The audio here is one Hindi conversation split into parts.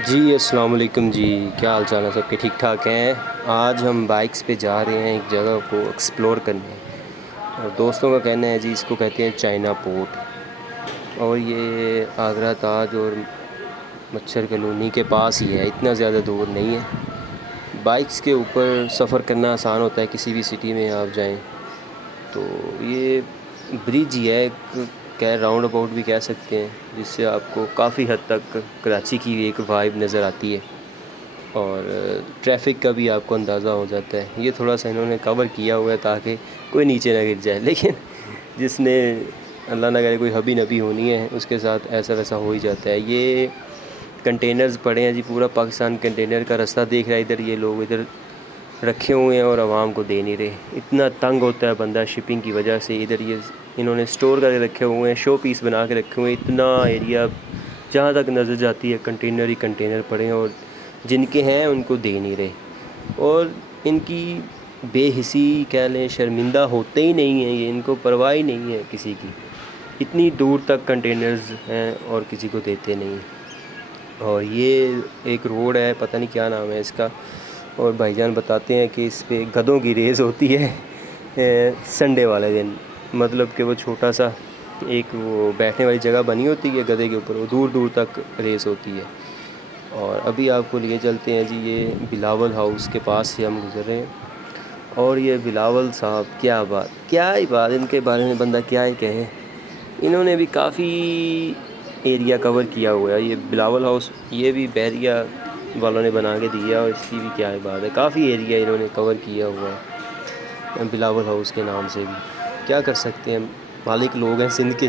जी अस्सलाम वालेकुम जी। क्या हाल चाल है सबके? ठीक ठाक हैं। आज हम बाइक्स पे जा रहे हैं एक जगह को एक्सप्लोर करने, और दोस्तों का कहना है जी इसको कहते हैं चाइना पोर्ट, और ये आगरा ताज और मच्छर कॉलोनी के पास ही है, इतना ज़्यादा दूर नहीं है। बाइक्स के ऊपर सफ़र करना आसान होता है, किसी भी सिटी में आप जाएं तो ये ब्रिज ही है एक, कह राउंड अबाउट भी कह सकते हैं, जिससे आपको काफ़ी हद तक कराची की एक वाइब नज़र आती है, और ट्रैफिक का भी आपको अंदाज़ा हो जाता है। ये थोड़ा सा इन्होंने कवर किया हुआ है ताकि कोई नीचे ना गिर जाए, लेकिन जिसने अल्लाह ना करे कोई हबी नबी होनी है उसके साथ ऐसा वैसा हो ही जाता है। ये कंटेनर्स पड़े हैं जी, पूरा पाकिस्तान कंटेनर का रास्ता देख रहा है। इधर ये लोग इधर रखे हुए हैं और आवाम को दे नहीं रहे। इतना तंग होता है बंदा शिपिंग की वजह से। इधर ये इन्होंने स्टोर करके रखे हुए हैं, शो पीस बना के रखे हुए हैं। इतना एरिया जहाँ तक नज़र जाती है कंटेनर ही कंटेनर पड़े हैं, और जिनके हैं उनको दे नहीं रहे। और इनकी बेहिसी कह लें, शर्मिंदा होते ही नहीं हैं ये, इनको परवाह ही नहीं है किसी की। इतनी दूर तक कंटेनर्स हैं और किसी को देते नहीं। और ये एक रोड है, पता नहीं क्या नाम है इसका, और भाईजान बताते हैं कि इस पे गधों की रेस होती है संडे वाले दिन। मतलब कि वो छोटा सा एक वो बैठने वाली जगह बनी होती है गधे के ऊपर, वो दूर दूर तक रेस होती है। और अभी आपको लिए चलते हैं जी, ये बिलावल हाउस के पास से हम गुज़र रहे हैं। और ये बिलावल साहब, क्या ही बात इनके बारे में बंदा क्या ही कहे। इन्होंने भी काफ़ी एरिया कवर किया हुआ है। ये बिलावल हाउस ये भी बहरिया वालों ने बना के दिया, और इसकी भी क्या ही बात है, काफ़ी एरिया इन्होंने कवर किया हुआ है बिलावल हाउस के नाम से भी। क्या कर सकते हैं, मालिक लोग हैं सिंध के।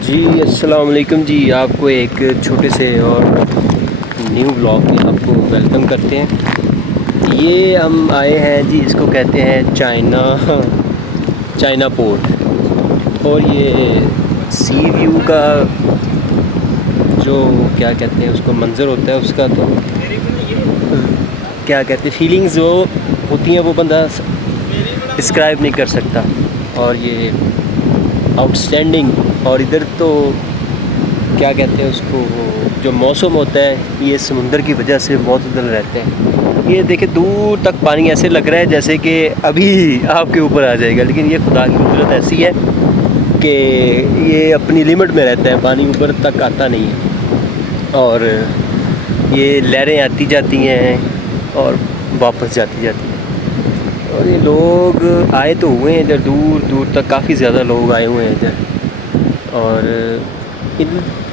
जी अस्सलाम वालेकुम जी। आपको एक छोटे से और न्यू ब्लॉग में आपको वेलकम करते हैं। ये हम आए हैं जी, इसको कहते हैं चाइना पोर्ट। और ये सी व्यू का जो क्या कहते हैं उसको मंज़र होता है उसका, तो क्या कहते हैं फीलिंग्स जो होती हैं वो बंदा डिस्क्राइब नहीं कर सकता। और ये आउटस्टैंडिंग। और इधर तो क्या कहते हैं उसको, जो मौसम होता है ये समुंदर की वजह से मौतदल रहते हैं। ये देखिए दूर तक पानी ऐसे लग रहा है जैसे कि अभी आपके ऊपर आ जाएगा, लेकिन ये खुदा की कुदरत ऐसी है कि ये अपनी लिमिट में रहता है, पानी ऊपर तक आता नहीं है। और ये लहरें आती जाती हैं और वापस जाती जाती हैं। और ये लोग आए तो हुए हैं इधर, दूर दूर तक काफ़ी ज़्यादा लोग आए हुए हैं इधर। और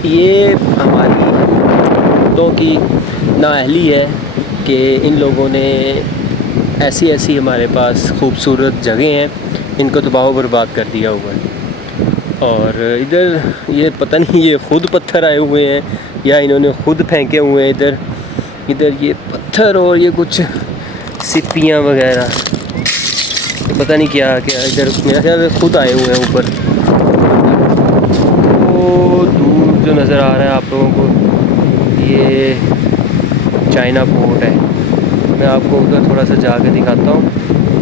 ये हमारी तो की नाअहली है कि इन लोगों ने ऐसी ऐसी हमारे पास खूबसूरत जगह हैं, इनको तबाह बर्बाद कर दिया हुआ है। और इधर ये पता नहीं ये ख़ुद पत्थर आए हुए हैं या इन्होंने ख़ुद फेंके हुए हैं इधर। इधर ये पत्थर और ये कुछ सिप्पियाँ वगैरह, पता नहीं क्या क्या इधर, मेरा ख्याल ख़ुद आए हुए हैं ऊपर। वो दूर जो नज़र आ रहा है आप लोगों को, ये चाइना पोर्ट है। मैं आपको उधर थोड़ा सा जाके दिखाता हूँ।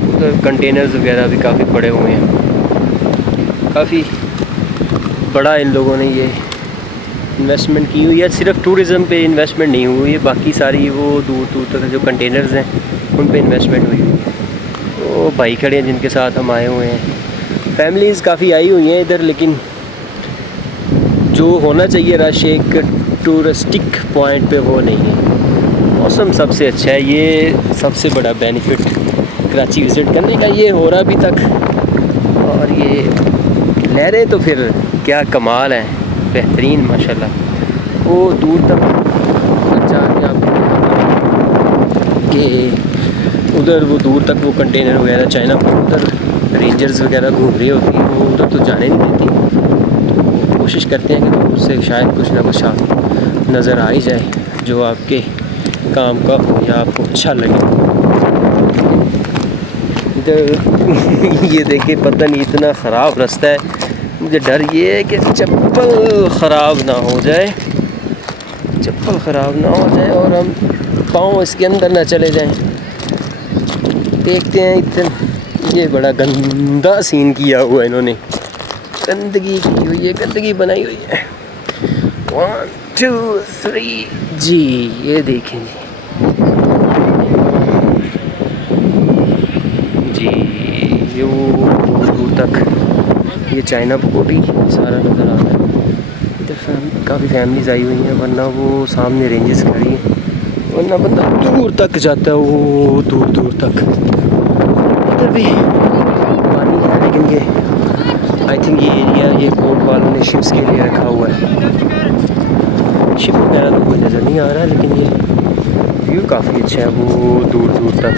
उधर कंटेनर्स वगैरह भी काफ़ी पड़े हुए हैं। काफ़ी बड़ा इन लोगों ने ये इन्वेस्टमेंट की हुई है। सिर्फ टूरिज़म पे इन्वेस्टमेंट नहीं हुई है, बाकी सारी वो दूर दूर तक जो कंटेनर्स हैं उन पे इन्वेस्टमेंट हुई हुई है। तो भाई खड़े हैं जिनके साथ हम आए हुए हैं। फैमिलीज़ काफ़ी आई हुई हैं इधर, लेकिन जो होना चाहिए रश एक टूरिस्टिक पॉइंट पे वो नहीं है। मौसम सबसे अच्छा है, ये सबसे बड़ा बेनिफिट कराची विज़िट करने का ये हो रहा अभी तक। और ये लहरें तो फिर क्या कमाल है, बेहतरीन माशाल्लाह। वो दूर तक जाके आपको कि उधर वो दूर तक वो कंटेनर वगैरह चाइना पर उधर रेंजर्स वगैरह घूम रही होती है, वो उधर तो जाने नहीं देती। तो कोशिश करते हैं कि दूर से शायद कुछ ना कुछ आप नज़र आ ही जाए जो आपके काम का हो या आपको अच्छा लगे। इधर ये देखिए पता नहीं इतना ख़राब रास्ता है, मुझे डर ये है कि चप्पल ख़राब ना हो जाए, और हम पाँव इसके अंदर ना चले जाएं। देखते हैं इधर ये बड़ा गंदा सीन किया हुआ है इन्होंने, गंदगी की हुई है, गंदगी बनाई हुई है। 1 2 3 जी। ये देखें जी, ये वो दूर दूर तक ये चाइना पोर्ट ही सारा नज़र आ रहा है। इधर काफ़ी फैमिलीज़ आई हुई हैं, वरना वो सामने रेंजेस खड़ी हैं, वरना बंदा दूर तक जाता है, वो दूर दूर तक। इधर भी पानी है, लेकिन ये आई थिंक ये एरिया ये पोर्ट वालों ने शिप्स के लिए रखा हुआ है। शिप वगैरह तो कोई नज़र नहीं आ रहा है, लेकिन ये व्यू काफ़ी अच्छा है, वो दूर दूर तक।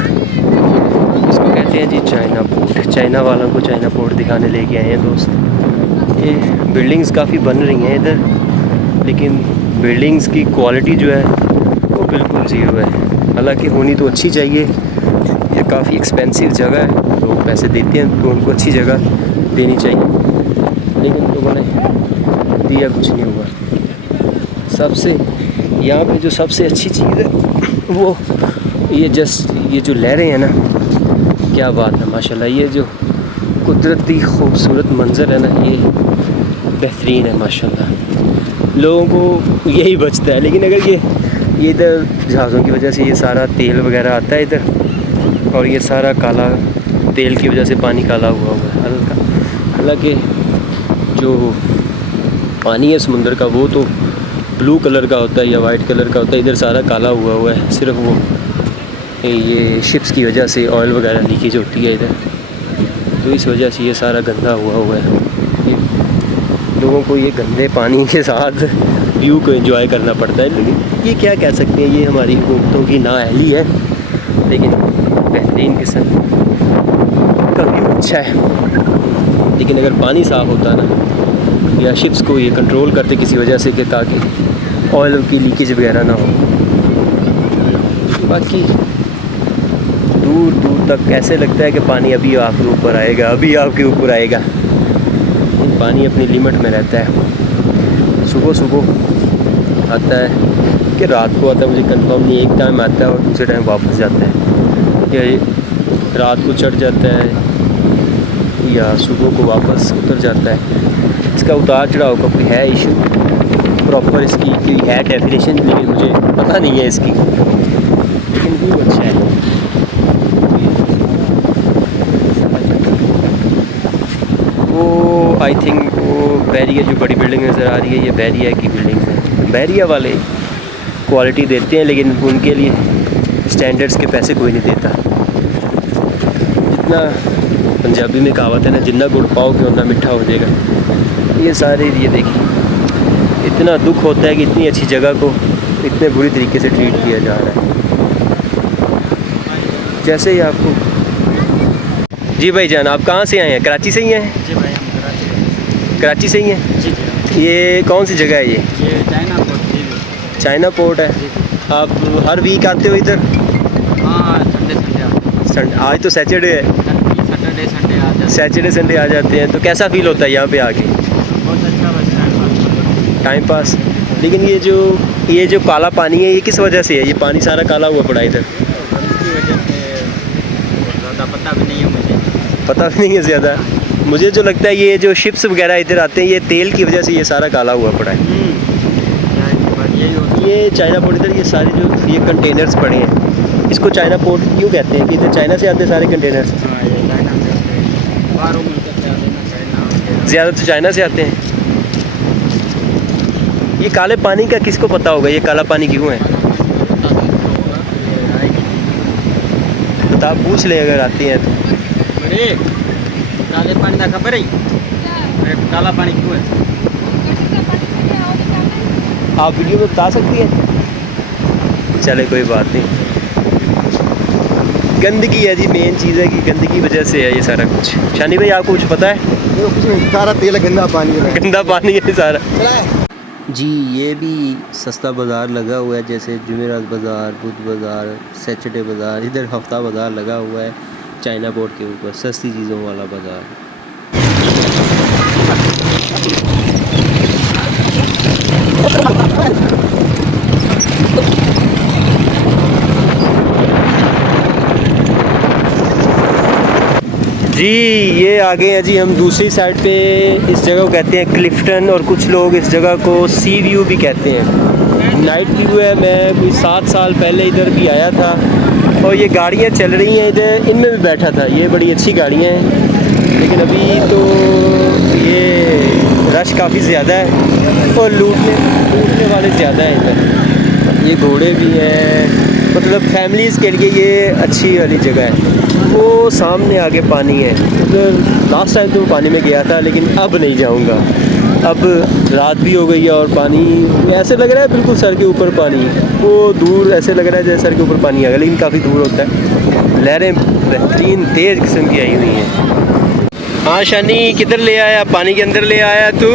इसको कहते हैं जी चाइना पोर्ट। चाइना वालों को चाइना पोर्ट दिखाने लेके आए हैं दोस्त। ये बिल्डिंग्स काफ़ी बन रही हैं इधर, लेकिन बिल्डिंग्स की क्वालिटी जो है वो बिल्कुल ज़ीरो है। हालांकि होनी तो अच्छी चाहिए, ये काफ़ी एक्सपेंसिव जगह है, लोग पैसे देते हैं तो उनको अच्छी जगह देनी चाहिए, लेकिन लोगों ने दिया कुछ नहीं हुआ। सबसे यहाँ पे जो सबसे अच्छी चीज़ है वो ये जो लहरें हैं ना, क्या बात है माशाल्लाह। ये जो कुदरती खूबसूरत मंज़र है ना, ये बेहतरीन है माशाल्लाह। लोगों को यही बचता है, लेकिन अगर ये इधर जहाज़ों की वजह से ये सारा तेल वगैरह आता है इधर, और ये सारा काला तेल की वजह से पानी काला हुआ है हल्का। हालांकि जो पानी है समुंदर का वो तो ब्लू कलर का होता है या वाइट कलर का होता है, इधर सारा काला हुआ है। सिर्फ वो ये शिप्स की वजह से ऑयल वगैरह लीकेज होती है इधर, तो इस वजह से ये सारा गंदा हुआ है। ये लोगों को ये गंदे पानी के साथ व्यू को एंजॉय करना पड़ता है, लेकिन ये क्या कह सकते हैं, ये हमारी हुकूमतों की नाअहली है। लेकिन बेहतरीन किस्म का व्यू अच्छा है, लेकिन अगर पानी साफ़ होता ना, या शिप्स को ये कंट्रोल करते किसी वजह से कि ताकि ऑयल की लीकेज वगैरह ना हो। बाकी दूर दूर तक ऐसे लगता है कि पानी अभी आपके ऊपर आएगा, अभी आपके ऊपर आएगा। पानी अपनी लिमिट में रहता है। सुबह सुबह आता है कि रात को आता है, मुझे कंफर्म नहीं, एक टाइम आता है और दूसरे टाइम वापस जाता है, या रात को चढ़ जाता है या सुबह को वापस उतर जाता है। इसका उतार चढ़ाव का कोई है इशू, प्रॉपर इसकी कोई है डेफिनेशन, लेकिन मुझे पता नहीं है इसकी, लेकिन व्यू अच्छा है। वो आई थिंक वो बैरिया जो बड़ी बिल्डिंग नज़र आ रही है, ये बैरिया की बिल्डिंग है। बैरिया वाले क्वालिटी देते हैं, लेकिन उनके लिए स्टैंडर्ड्स के पैसे कोई नहीं देता। जितना पंजाबी में कहावत है ना, जितना गुड़ पाओगे उतना मीठा हो जाएगा। ये सारे ये देखिए, इतना दुख होता है कि इतनी अच्छी जगह को इतने बुरी तरीके से ट्रीट किया जा रहा है। जैसे ही आपको जी भाई जान, आप कहाँ से आए हैं? कराची से ही हैं? जी भाई, हम कराची से ही हैं? जी जी। ये कौन सी जगह है ये? China port. चाइना पोर्ट है। आप हर वीक आते हो इधर? हाँ, संडे आते हैं। आज तो सैटरडे है। सैटरडे संडे आ जाते हैं। सैटरडे संडे आ जाते हैं, तो कैसा फील होता है यहाँ पे आके? बहुत अच्छा, बस टाइम पास। लेकिन ये जो काला पानी है, ये किस वजह से है? ये पानी सारा काला हुआ पड़ा इधर। की वजह से ज़्यादा पता भी नहीं है मुझे। पता भी नहीं है ज़्यादा। मुझे जो लगता है ये जो शिप्स वगैरह इधर आते हैं, ये तेल की वजह से ये सारा काला हुआ पड़ा है। ये चाइना पोर्ट इधर ये सारे जो ये कंटेनर्स पड़े हैं, इसको चाइना पोर्ट क्यों कहते हैं? कि इधर चाइना से आते हैं सारे कंटेनर्स? हाँ, ये चाइना से आते हैं, बाहरों मुल्क से आते हैं ना, चाइना ज़्यादा तो चाइना से आते हैं। ये काले पानी का किसको पता होगा, ये काला पानी क्यों है? बता, पूछ ले अगर आती हैं तो। काले पानी का खबर है? काला पानी क्यों है? आप वीडियो में बता सकती हैं? चले कोई बात नहीं। गंदगी है जी, मेन चीज़ है कि गंदगी की वजह से है ये सारा कुछ। शानी भाई आपको कुछ पता है? कुछ नहीं, सारा तेल गंदा पानी है। गंदा पानी है सारा जी। ये भी सस्ता बाज़ार लगा हुआ है, जैसे जुमेरात बाज़ार, बुध बाज़ार, सैटरडे बाज़ार। इधर हफ्ता बाज़ार लगा हुआ है चाइना पोर्ट के ऊपर, सस्ती चीज़ों वाला बाज़ार। जी ये आ गए हैं जी हम दूसरी साइड पे। इस जगह को कहते हैं क्लिफ्टन और कुछ लोग इस जगह को सी व्यू भी कहते हैं। नाइट व्यू है। मैं कोई 7 साल पहले इधर भी आया था और ये गाड़ियाँ चल रही हैं इधर, इनमें भी बैठा था। ये बड़ी अच्छी गाड़ियाँ हैं लेकिन अभी तो ये रश काफ़ी ज़्यादा है और लूटने वाले ज़्यादा हैं इधर। ये घोड़े भी हैं, मतलब फैमिलीज़ के लिए ये अच्छी वाली जगह है। वो सामने आगे पानी है उधर। लास्ट टाइम तो मैं पानी में गया था लेकिन अब नहीं जाऊंगा। अब रात भी हो गई है और पानी ऐसे लग रहा है बिल्कुल सर के ऊपर पानी। वो दूर ऐसे लग रहा है जैसे सर के ऊपर पानी आ गया लेकिन काफ़ी दूर होता है। लहरें बेहतरीन तेज़ किस्म की आई हुई हैं। हाँ शानी किधर ले आया? पानी के अंदर ले आया तू।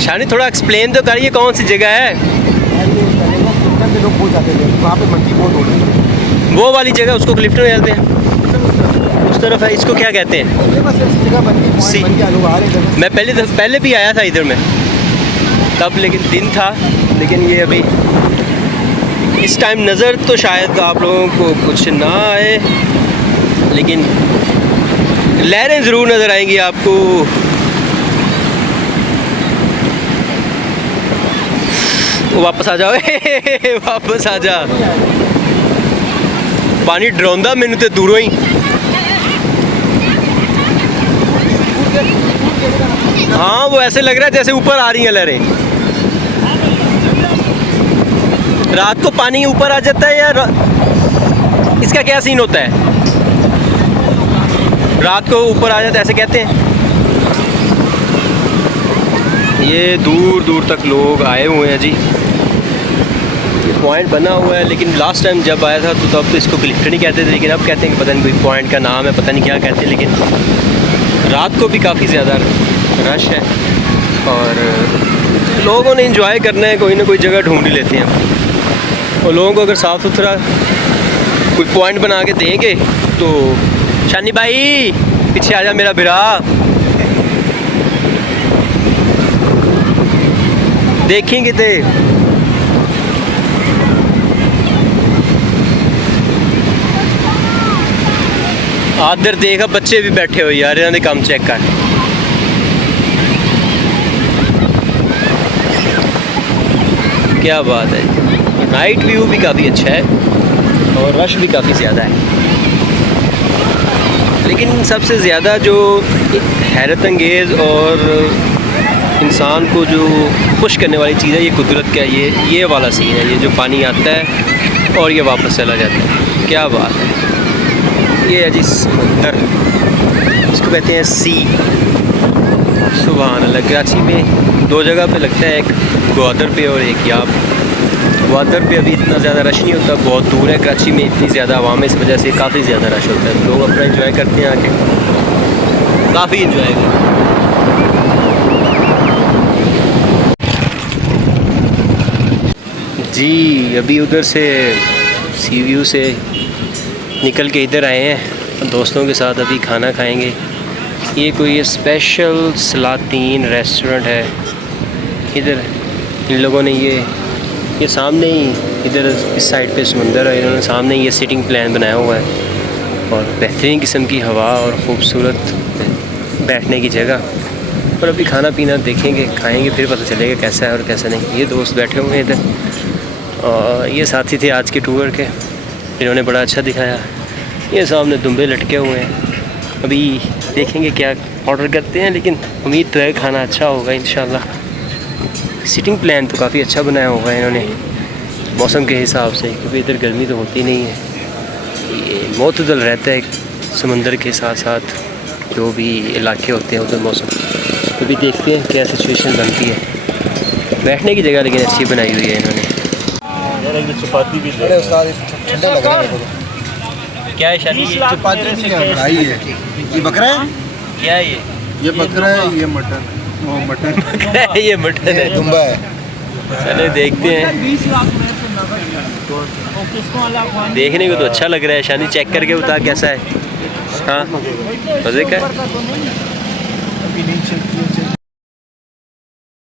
शानी थोड़ा एक्सप्लेन तो करिए कौन सी जगह है? लोग बहुत जाते थे वहाँ पे, मंडी बहुत हो रही है। वो वाली जगह उसको क्लिफ्टन कहते हैं। उस तरफ है, इसको क्या कहते हैं? बस ऐसी जगह बन गई, पॉइंट बन गया, लोग आ रहे थे। मैं पहले भी आया था इधर में तब, लेकिन दिन था। लेकिन ये अभी इस टाइम नज़र तो शायद आप लोगों को कुछ ना आए लेकिन लहरें ज़रूर नज़र आएंगी आपको। वापस आ जाओ वापस आ जा। पानी डराउंदा मैनू तो दूरों ही। हाँ वो ऐसे लग रहा है जैसे ऊपर आ रही हैं लहरें। रात को पानी ऊपर आ जाता है या इसका क्या सीन होता है? रात को ऊपर आ जाता है ऐसे कहते हैं। ये दूर दूर तक लोग आए हुए हैं जी। पॉइंट बना हुआ है लेकिन लास्ट टाइम जब आया था तो तब तो इसको क्लिफ्टन ही कहते थे, लेकिन अब कहते हैं कि पता नहीं कोई पॉइंट का नाम है, पता नहीं क्या कहते हैं। लेकिन रात को भी काफ़ी ज़्यादा रश है और लोगों ने एंजॉय करना है, कोई ना कोई जगह ढूंढ ही लेते हैं। और लोगों को अगर साफ़ सुथरा कोई पॉइंट बना के देंगे तो शानी भाई पीछे आ जा मेरा बिरा। देखेंगे तो आदर देखा, बच्चे भी बैठे हो यार, इन्होंने काम चेक कर। क्या बात है। नाइट व्यू भी काफ़ी अच्छा है और रश भी काफ़ी ज़्यादा है। लेकिन सबसे ज़्यादा जो हैरत अंगेज़ और इंसान को जो खुश करने वाली चीज़ है ये कुदरत का ये वाला सीन है। ये जो पानी आता है और ये वापस चला जाता है। क्या बात है। ये है जी समुंदर, इसको कहते हैं सी। सुभान अल्लाह। कराची में 2 जगह पे लगता है, एक ग्वादर पे और एक याब। ग्वादर पे अभी इतना ज़्यादा रश नहीं होता, बहुत दूर है। कराची में इतनी ज़्यादा आवाम है, इस वजह से काफ़ी ज़्यादा रश होता है। लोग अपना एंजॉय करते हैं आके, काफ़ी एंजॉय करते हैं। जी अभी उधर से सी व्यू से निकल के इधर आए हैं दोस्तों के साथ। अभी खाना खाएंगे। ये कोई स्पेशल सलातीन रेस्टोरेंट है इधर। इन लोगों ने ये सामने ही इधर इस साइड पे समुंदर है, इन्होंने सामने ये सिटिंग प्लान बनाया हुआ है और बेहतरीन किस्म की हवा और ख़ूबसूरत बैठने की जगह। और अभी खाना पीना देखेंगे, खाएंगे, फिर पता चलेगा कैसा है और कैसा नहीं। ये दोस्त बैठे हुए हैं इधर और ये साथी थे आज के टूर के, इन्होंने बड़ा अच्छा दिखाया। ये सामने दुम्बे लटके हुए हैं। अभी देखेंगे क्या ऑर्डर करते हैं, लेकिन उम्मीद तो है खाना अच्छा होगा इंशाल्लाह। सिटिंग प्लान तो काफ़ी अच्छा बनाया होगा इन्होंने मौसम के हिसाब से, क्योंकि इधर गर्मी तो होती नहीं है। ये मोतदल रहता है समंदर के साथ साथ जो भी इलाके होते हैं उधर मौसम। तो भी देखते हैं क्या सिचुएशन बनती है। बैठने की जगह लेकिन अच्छी बनाई हुई है इन्होंने। चपाती भी ठंडा लग रहा है। क्या है शादी? चपाती भी भाई है। ये बकरा है? क्या है ये बकरा है, ये मटन, वो मटन है? ये मटन है, दुम्बा है। चले देखते हैं। देखने को तो अच्छा लग रहा है। शानी चेक करके बता कैसा है। हाँ मज़े का है।